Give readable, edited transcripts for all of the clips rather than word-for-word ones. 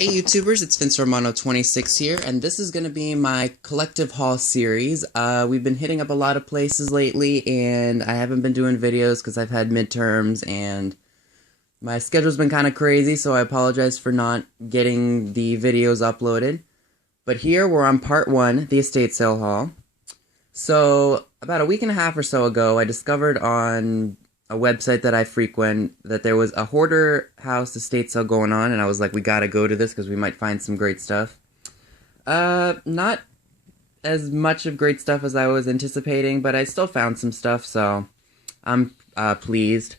Hey YouTubers, it's Vince Romano 26 here, and this is going to be my collective haul series. We've been hitting up a lot of places lately, and I haven't been doing videos because I've had midterms, and my schedule's been kind of crazy, so I apologize for not getting the videos uploaded. But here we're on part 1, the estate sale haul. So, about a week and a half or so ago, I discovered on a website that I frequent that there was a hoarder house estate sale going on, and I was like, we gotta go to this because we might find some great stuff. Not as much of great stuff as I was anticipating, but I still found some stuff, so I'm pleased.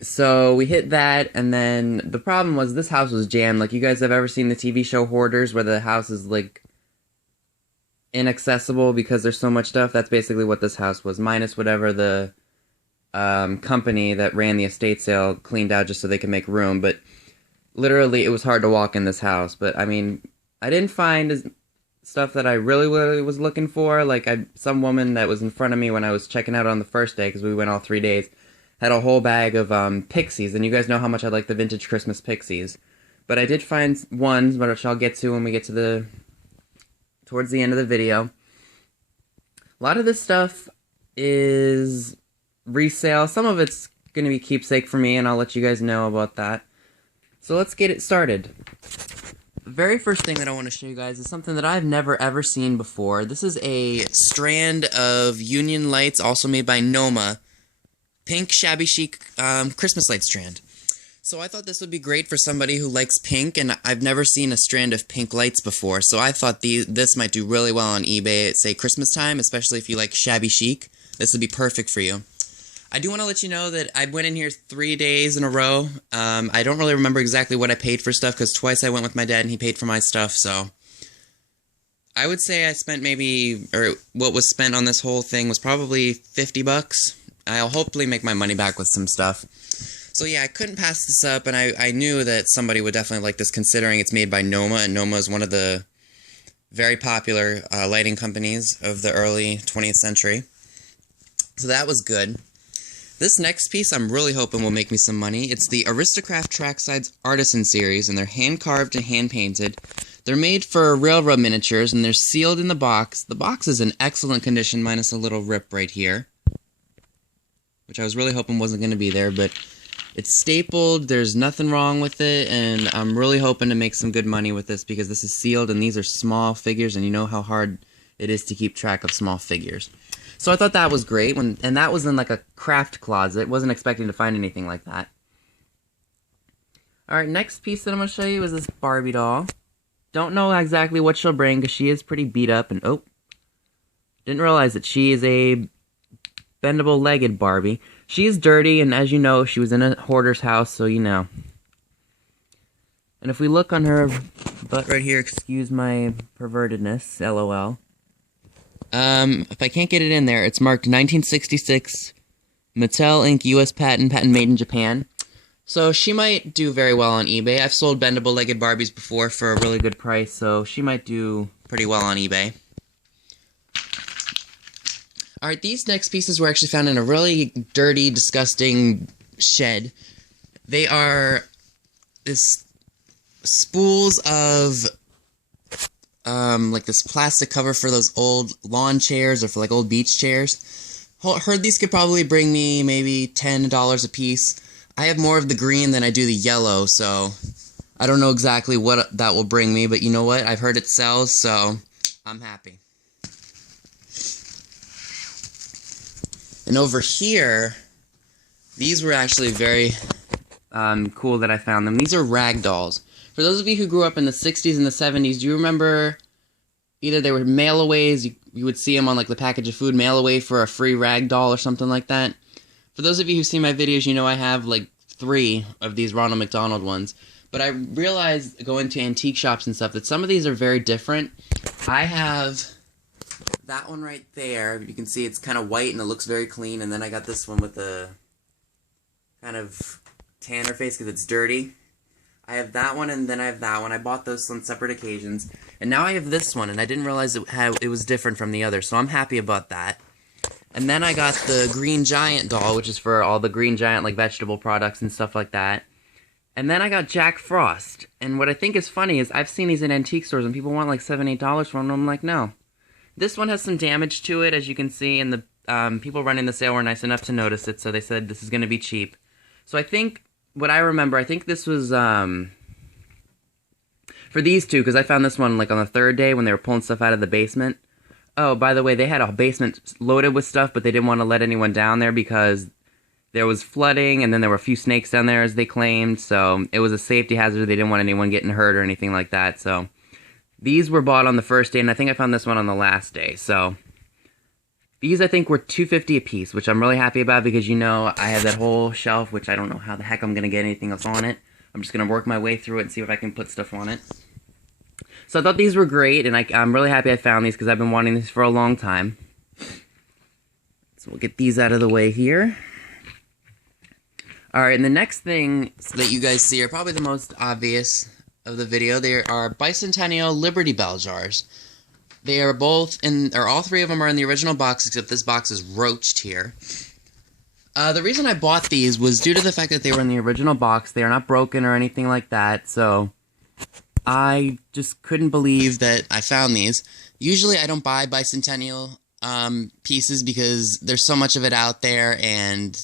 So we hit that, and then the problem was this house was jammed. Like, you guys have ever seen the TV show Hoarders, where the house is like inaccessible because there's so much stuff? That's basically what this house was, minus whatever the company that ran the estate sale cleaned out just so they could make room. But literally, it was hard to walk in this house. But I mean, I didn't find stuff that I really was looking for. Like, some woman that was in front of me when I was checking out on the first day, because we went all 3 days, had a whole bag of pixies, and you guys know how much I like the vintage Christmas pixies. But I did find ones, which I'll get to when we get to towards the end of the video. A lot of this stuff is resale. Some of it's going to be keepsake for me, and I'll let you guys know about that. So let's get it started. The very first thing that I want to show you guys is something that I've never ever seen before. This is a strand of Union lights, also made by Noma. Pink shabby chic Christmas light strand. So I thought this would be great for somebody who likes pink, and I've never seen a strand of pink lights before, so I thought this might do really well on eBay at, say, Christmas time, especially if you like shabby chic. This would be perfect for you. I do want to let you know that I went in here 3 days in a row. I don't really remember exactly what I paid for stuff, because twice I went with my dad and he paid for my stuff, so I would say I spent what was spent on this whole thing was probably 50 bucks. I'll hopefully make my money back with some stuff. So yeah, I couldn't pass this up, and I knew that somebody would definitely like this, considering it's made by Noma, and Noma is one of the very popular lighting companies of the early 20th century. So that was good. This next piece I'm really hoping will make me some money. It's the Aristocraft Tracksides Artisan Series, and they're hand-carved and hand-painted. They're made for railroad miniatures, and they're sealed in the box. The box is in excellent condition, minus a little rip right here, which I was really hoping wasn't going to be there, but it's stapled, there's nothing wrong with it, and I'm really hoping to make some good money with this, because this is sealed, and these are small figures, and you know how hard it is to keep track of small figures. So I thought that was great, and that was in like a craft closet. Wasn't expecting to find anything like that. Alright, next piece that I'm going to show you is this Barbie doll. Don't know exactly what she'll bring, because she is pretty beat up, and didn't realize that she is a bendable-legged Barbie. She is dirty, and as you know, she was in a hoarder's house, so you know. And if we look on her butt right here, excuse my pervertedness, LOL. If I can't get it in there, it's marked 1966, Mattel Inc. U.S. patent made in Japan. So she might do very well on eBay. I've sold bendable-legged Barbies before for a really good price, so she might do pretty well on eBay. Alright, these next pieces were actually found in a really dirty, disgusting shed. They are spools of like this plastic cover for those old lawn chairs or for like old beach chairs. Heard these could probably bring me maybe $10 a piece. I have more of the green than I do the yellow, so I don't know exactly what that will bring me, but you know what? I've heard it sells, so I'm happy. And over here, these were actually very cool that I found them. These are rag dolls. For those of you who grew up in the 60s and the 70s, do you remember either they were mail-aways, you would see them on like the package of food, mail away for a free rag doll or something like that? For those of you who've seen my videos, you know I have like 3 of these Ronald McDonald ones. But I realized going to antique shops and stuff that some of these are very different. I have that one right there. You can see it's kind of white and it looks very clean. And then I got this one with the kind of tanner face because it's dirty. I have that one, and then I have that one. I bought those on separate occasions. And now I have this one, and I didn't realize it was different from the other, so I'm happy about that. And then I got the Green Giant doll, which is for all the Green Giant, like, vegetable products and stuff like that. And then I got Jack Frost. And what I think is funny is I've seen these in antique stores and people want like $7, $8 for them. And I'm like, no. This one has some damage to it, as you can see, and the people running the sale were nice enough to notice it, so they said this is going to be cheap. So I think, what I remember, I think this was, for these two, because I found this one like on the third day when they were pulling stuff out of the basement. Oh, by the way, they had a basement loaded with stuff, but they didn't want to let anyone down there because there was flooding, and then there were a few snakes down there, as they claimed, so it was a safety hazard. They didn't want anyone getting hurt or anything like that, so these were bought on the first day, and I think I found this one on the last day, so these I think were $2.50 a piece, which I'm really happy about because, you know, I have that whole shelf, which I don't know how the heck I'm going to get anything else on it. I'm just going to work my way through it and see if I can put stuff on it. So I thought these were great, and I'm really happy I found these because I've been wanting these for a long time. So we'll get these out of the way here. Alright, and the next thing that you guys see are probably the most obvious of the video. They are Bicentennial Liberty Bell jars. They are both in, or all three of them are in the original box, except this box is roached here. The reason I bought these was due to the fact that they were in the original box. They are not broken or anything like that, so I just couldn't believe that I found these. Usually I don't buy Bicentennial pieces because there's so much of it out there and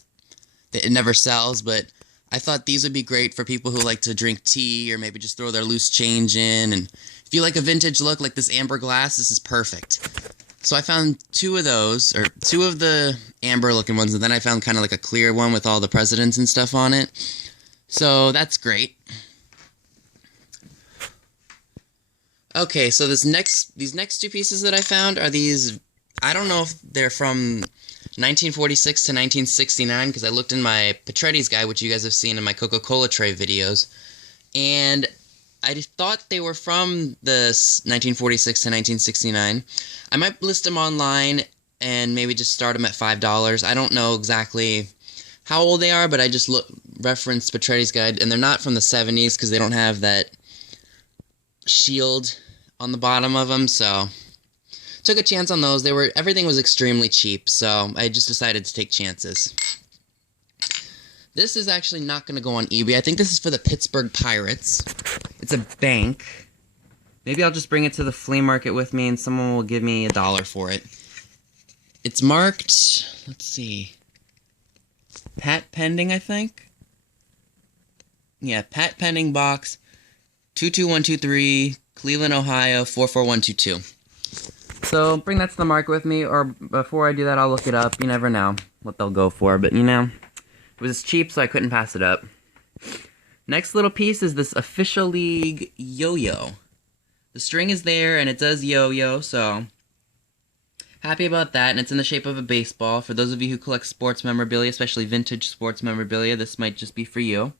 it never sells, but I thought these would be great for people who like to drink tea or maybe just throw their loose change in. And if you like a vintage look like this amber glass, this is perfect. So I found two of those, or two of the amber looking ones, and then I found kind of like a clear one with all the presidents and stuff on it. So that's great. Okay, so these next two pieces that I found are these, I don't know if they're from 1946 to 1969, because I looked in my Petretti's guide, which you guys have seen in my Coca-Cola tray videos, and I thought they were from the 1946 to 1969. I might list them online and maybe just start them at $5. I don't know exactly how old they are, but I just referenced Petretti's guide, and they're not from the 70s because they don't have that shield on the bottom of them, so took a chance on those. Everything was extremely cheap, so I just decided to take chances. This is actually not going to go on eBay. I think this is for the Pittsburgh Pirates. It's a bank. Maybe I'll just bring it to the flea market with me and someone will give me $1 for it. It's marked, let's see, Pat Pending, I think? Yeah, Pat Pending box 22123, Cleveland, Ohio 44122. So bring that to the market with me, or before I do that, I'll look it up. You never know what they'll go for, but you know, it was cheap, so I couldn't pass it up. Next little piece is this Official League yo-yo. The string is there, and it does yo-yo, so happy about that, and it's in the shape of a baseball. For those of you who collect sports memorabilia, especially vintage sports memorabilia, this might just be for you.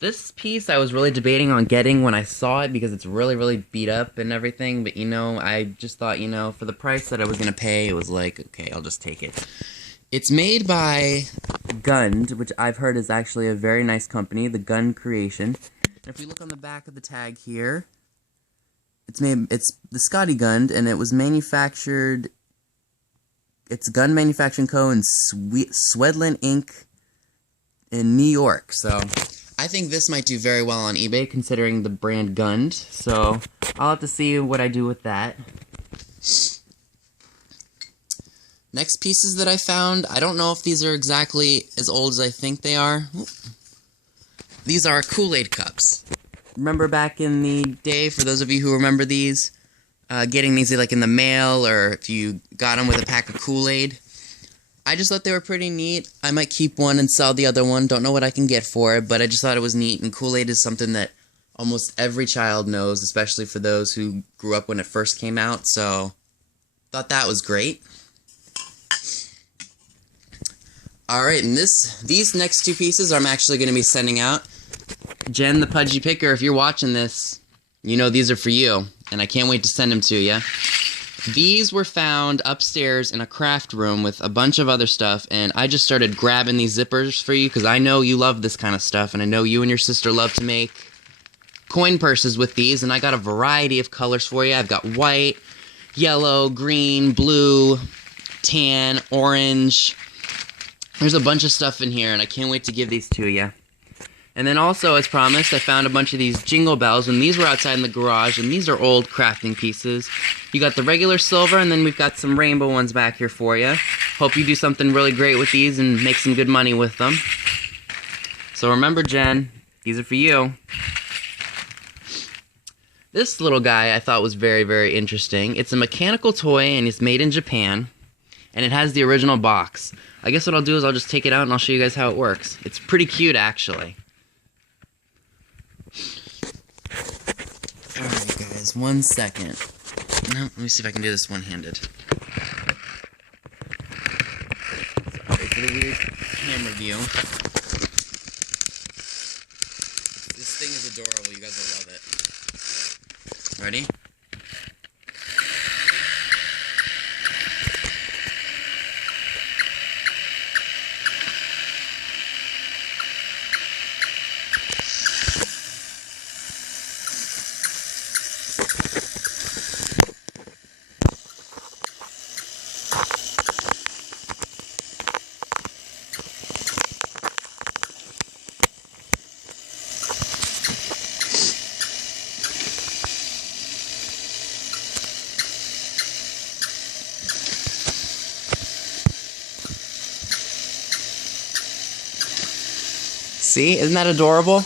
This piece I was really debating on getting when I saw it because it's really, really beat up and everything, but, you know, I just thought, you know, for the price that I was going to pay, it was like, okay, I'll just take it. It's made by Gund, which I've heard is actually a very nice company, the Gund Creation. And if we look on the back of the tag here, it's the Scotty Gund, and it was manufactured, it's Gund Manufacturing Co. in Swedland Inc. in New York, so I think this might do very well on eBay, considering the brand Gund, so I'll have to see what I do with that. Next pieces that I found, I don't know if these are exactly as old as I think they are. These are Kool-Aid cups. Remember back in the day, for those of you who remember these, getting these like in the mail, or if you got them with a pack of Kool-Aid. I just thought they were pretty neat. I might keep one and sell the other one. Don't know what I can get for it, but I just thought it was neat. And Kool-Aid is something that almost every child knows, especially for those who grew up when it first came out. So, thought that was great. Alright, and these next two pieces I'm actually going to be sending out. Jen the Pudgy Picker, if you're watching this, you know these are for you. And I can't wait to send them to you. These were found upstairs in a craft room with a bunch of other stuff, and I just started grabbing these zippers for you because I know you love this kind of stuff, and I know you and your sister love to make coin purses with these, and I got a variety of colors for you. I've got white, yellow, green, blue, tan, orange. There's a bunch of stuff in here, and I can't wait to give these to you. And then also, as promised, I found a bunch of these jingle bells, and these were outside in the garage, and these are old crafting pieces. You got the regular silver, and then we've got some rainbow ones back here for you. Hope you do something really great with these and make some good money with them. So remember, Jen, these are for you. This little guy I thought was very, very interesting. It's a mechanical toy, and it's made in Japan, and it has the original box. I guess what I'll do is I'll just take it out, and I'll show you guys how it works. It's pretty cute, actually. Alright guys, 1 second. No, let me see if I can do this one-handed. Sorry for the weird camera view. This thing is adorable, you guys will love it. Ready? See, isn't that adorable?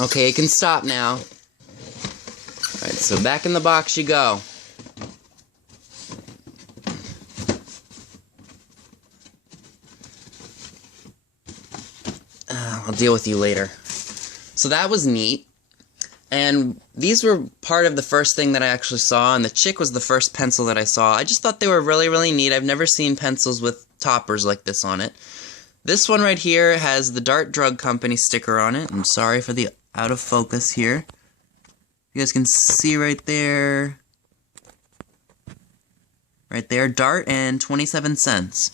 Okay, it can stop now. Alright, so back in the box you go. I'll deal with you later. So that was neat. And these were part of the first thing that I actually saw, and the chick was the first pencil that I saw. I just thought they were really, really neat. I've never seen pencils with toppers like this on it. This one right here has the Dart Drug Company sticker on it. I'm sorry for the out of focus here. You guys can see right there. Right there, Dart and 27 cents.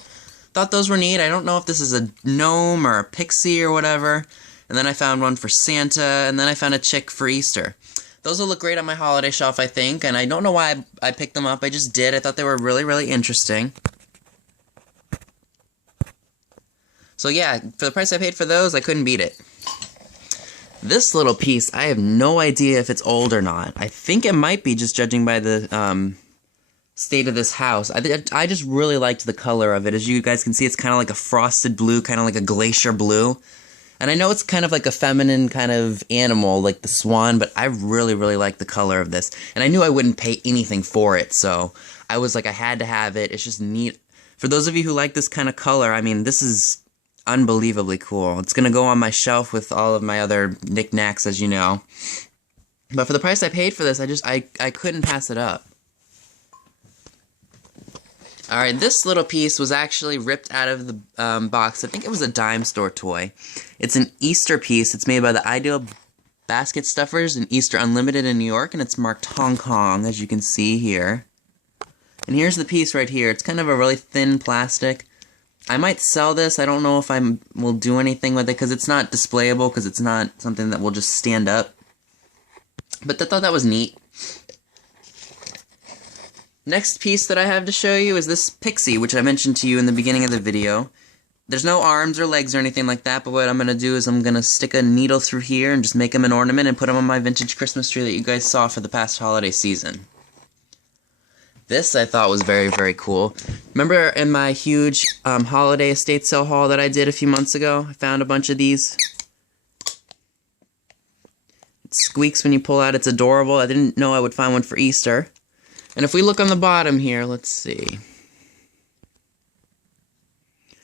Thought those were neat. I don't know if this is a gnome or a pixie or whatever. And then I found one for Santa, and then I found a chick for Easter. Those will look great on my holiday shelf, I think, and I don't know why I picked them up. I just did. I thought they were really, really interesting. So yeah, for the price I paid for those, I couldn't beat it. This little piece, I have no idea if it's old or not. I think it might be, just judging by the state of this house. I just really liked the color of it. As you guys can see, it's kind of like a frosted blue, kind of like a glacier blue. And I know it's kind of like a feminine kind of animal, like the swan, but I really, really like the color of this. And I knew I wouldn't pay anything for it, so I was like, I had to have it. It's just neat. For those of you who like this kind of color, I mean, this is unbelievably cool. It's going to go on my shelf with all of my other knickknacks, as you know. But for the price I paid for this, I couldn't pass it up. Alright, this little piece was actually ripped out of the box. I think it was a dime store toy. It's an Easter piece. It's made by the Ideal Basket Stuffers in Easter Unlimited in New York, and it's marked Hong Kong, as you can see here. And here's the piece right here. It's kind of a really thin plastic. I might sell this. I don't know if I will do anything with it, because it's not displayable, because it's not something that will just stand up. But I thought that was neat. Next piece that I have to show you is this pixie, which I mentioned to you in the beginning of the video. There's no arms or legs or anything like that, but what I'm going to do is I'm going to stick a needle through here and just make him an ornament and put him on my vintage Christmas tree that you guys saw for the past holiday season. This I thought was very, very cool. Remember in my huge holiday estate sale haul that I did a few months ago? I found a bunch of these. It squeaks when you pull out. It's adorable. I didn't know I would find one for Easter. And if we look on the bottom here, let's see.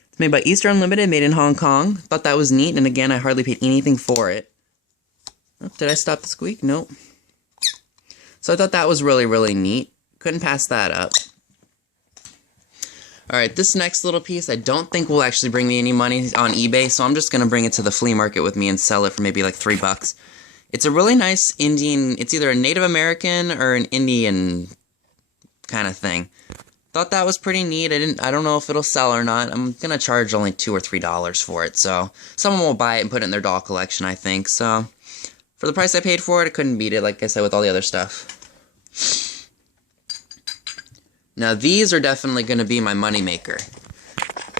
It's made by Easter Unlimited, made in Hong Kong. Thought that was neat, and again, I hardly paid anything for it. Oh, did I stop the squeak? Nope. So I thought that was really, really neat. Couldn't pass that up. Alright, this next little piece I don't think will actually bring me any money on eBay, so I'm just going to bring it to the flea market with me and sell it for maybe like $3. It's a really nice Indian, it's either a Native American or an Indian kind of thing. Thought that was pretty neat. I don't know if it'll sell or not. I'm gonna charge only $2 or $3 for it, so someone will buy it and put it in their doll collection, I think. So for the price I paid for it, I couldn't beat it, like I said, with all the other stuff. Now these are definitely gonna be my moneymaker.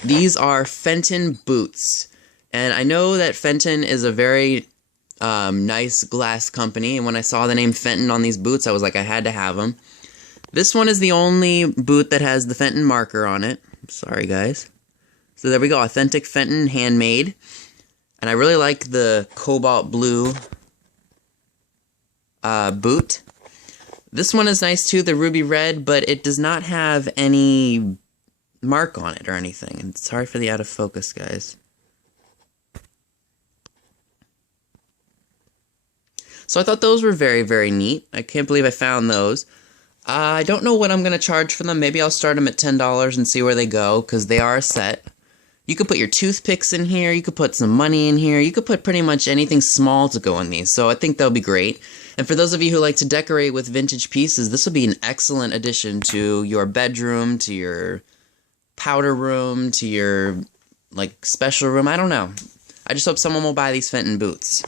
These are Fenton boots. And I know that Fenton is a very nice glass company, and when I saw the name Fenton on these boots, I was like, I had to have them. This one is the only boot that has the Fenton marker on it. Sorry, guys. So there we go, authentic Fenton, handmade. And I really like the cobalt blue boot. This one is nice too, the ruby red, but it does not have any mark on it or anything. And sorry for the out of focus, guys. So I thought those were very, very neat. I can't believe I found those. I don't know what I'm going to charge for them. Maybe I'll start them at $10 and see where they go, because they are a set. You could put your toothpicks in here, you could put some money in here, you could put pretty much anything small to go in these, so I think they'll be great. And for those of you who like to decorate with vintage pieces, this will be an excellent addition to your bedroom, to your powder room, to your, like, special room, I don't know. I just hope someone will buy these Fenton boots.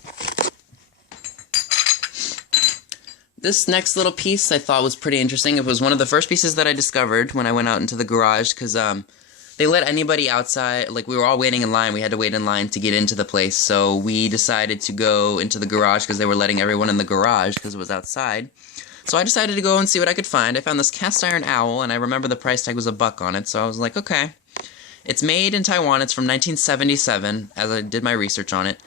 This next little piece I thought was pretty interesting. It was one of the first pieces that I discovered when I went out into the garage, because they let anybody outside, like we were all waiting in line, we had to wait in line to get into the place, so we decided to go into the garage because they were letting everyone in the garage because it was outside. So I decided to go and see what I could find. I found this cast iron owl, and I remember the price tag was $1 on it, so I was like, okay. It's made in Taiwan, it's from 1977, as I did my research on it.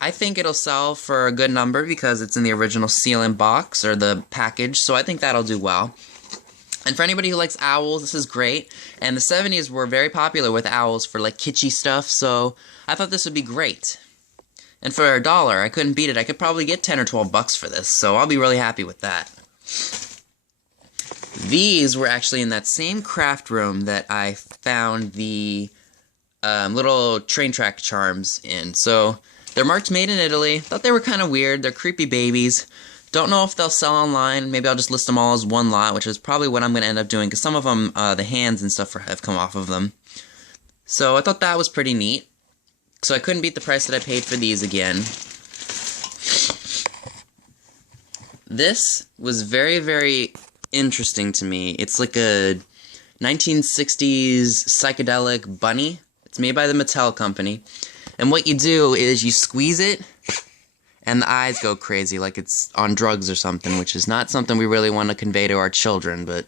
I think it'll sell for a good number because it's in the original seal-in box, or the package, so I think that'll do well. And for anybody who likes owls, this is great. And the 70s were very popular with owls for, like, kitschy stuff, so I thought this would be great. And for $1, I couldn't beat it. I could probably get 10 or 12 bucks for this, so I'll be really happy with that. These were actually in that same craft room that I found the little train track charms in. So they're marked made in Italy. Thought they were kind of weird. They're creepy babies. Don't know if they'll sell online. Maybe I'll just list them all as one lot, which is probably what I'm going to end up doing, because some of them, the hands and stuff have come off of them. So I thought that was pretty neat. So I couldn't beat the price that I paid for these again. This was very, very interesting to me. It's like a 1960s psychedelic bunny. It's made by the Mattel company. And what you do is you squeeze it, and the eyes go crazy like it's on drugs or something, which is not something we really want to convey to our children, but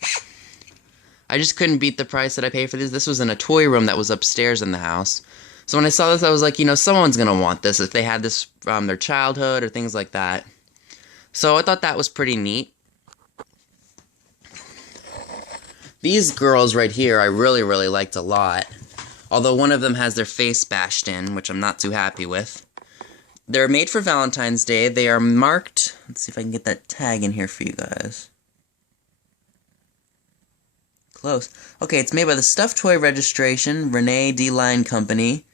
I just couldn't beat the price that I paid for this. This was in a toy room that was upstairs in the house. So when I saw this, I was like, you know, someone's going to want this if they had this from their childhood or things like that. So I thought that was pretty neat. These girls right here I really, really liked a lot. Although one of them has their face bashed in, which I'm not too happy with. They're made for Valentine's Day. They are marked... Let's see if I can get that tag in here for you guys. Close. Okay, it's made by the Stuffed Toy Registration, Rene D. Line Company.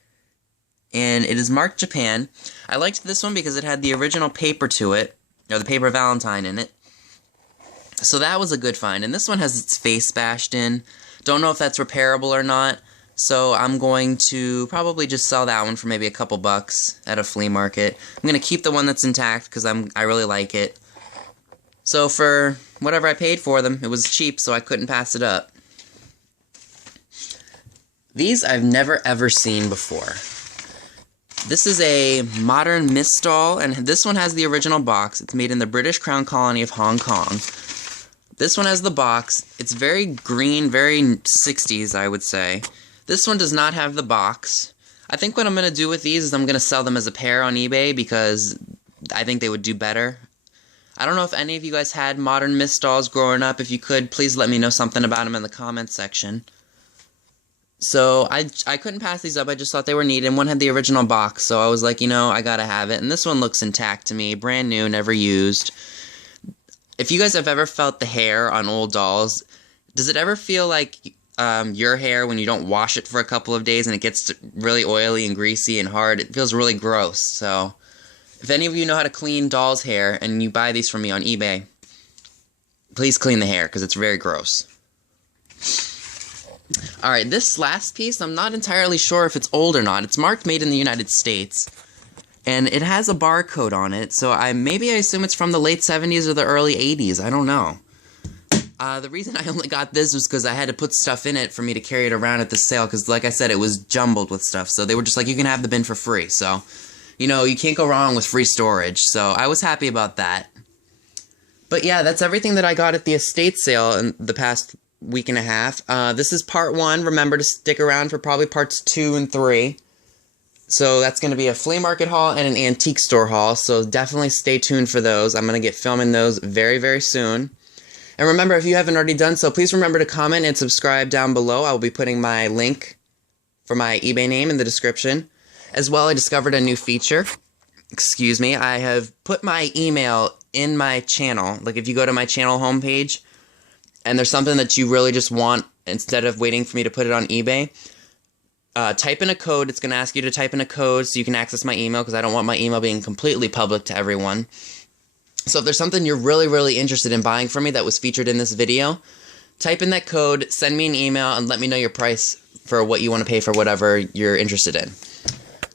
And it is marked Japan. I liked this one because it had the original paper to it, or the paper Valentine in it. So that was a good find. And this one has its face bashed in. Don't know if that's repairable or not. So I'm going to probably just sell that one for maybe a couple bucks at a flea market. I'm going to keep the one that's intact because I really like it. So for whatever I paid for them, it was cheap, so I couldn't pass it up. These I've never ever seen before. This is a modern mist doll, and this one has the original box. It's made in the British Crown Colony of Hong Kong. This one has the box. It's very green, very 60s, I would say. This one does not have the box. I think what I'm going to do with these is I'm going to sell them as a pair on eBay because I think they would do better. I don't know if any of you guys had modern mist dolls growing up. If you could, please let me know something about them in the comments section. So I couldn't pass these up. I just thought they were neat, and one had the original box, so I was like, you know, I gotta have it. And this one looks intact to me, brand new, never used. If you guys have ever felt the hair on old dolls, does it ever feel like your hair when you don't wash it for a couple of days and it gets really oily and greasy and hard? It feels really gross. So if any of you know how to clean doll's hair and you buy these from me on eBay, please clean the hair because it's very gross. Alright, this last piece, I'm not entirely sure if it's old or not. It's marked made in the United States, and it has a barcode on it, so maybe I assume it's from the late 70s or the early 80s. I don't know. The reason I only got this was because I had to put stuff in it for me to carry it around at the sale, because like I said, it was jumbled with stuff, so they were just like, you can have the bin for free, so, you know, you can't go wrong with free storage, so I was happy about that. But yeah, that's everything that I got at the estate sale in the past week and a half. This is part 1, remember to stick around for probably parts 2 and 3. So that's going to be a flea market haul and an antique store haul, so definitely stay tuned for those. I'm going to get filming those very, very soon. And remember, if you haven't already done so, please remember to comment and subscribe down below. I will be putting my link for my eBay name in the description. As well, I discovered a new feature. Excuse me, I have put my email in my channel. Like if you go to my channel homepage and there's something that you really just want, instead of waiting for me to put it on eBay, type in a code. It's going to ask you to type in a code so you can access my email, because I don't want my email being completely public to everyone. So if there's something you're really, really interested in buying from me that was featured in this video, type in that code, send me an email, and let me know your price for what you want to pay for whatever you're interested in.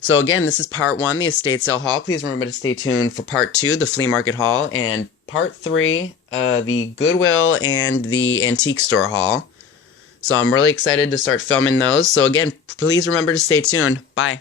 So again, this is part 1, the estate sale haul. Please remember to stay tuned for part 2, the flea market haul, and part 3, the Goodwill and the antique store haul. So I'm really excited to start filming those. So again, please remember to stay tuned. Bye.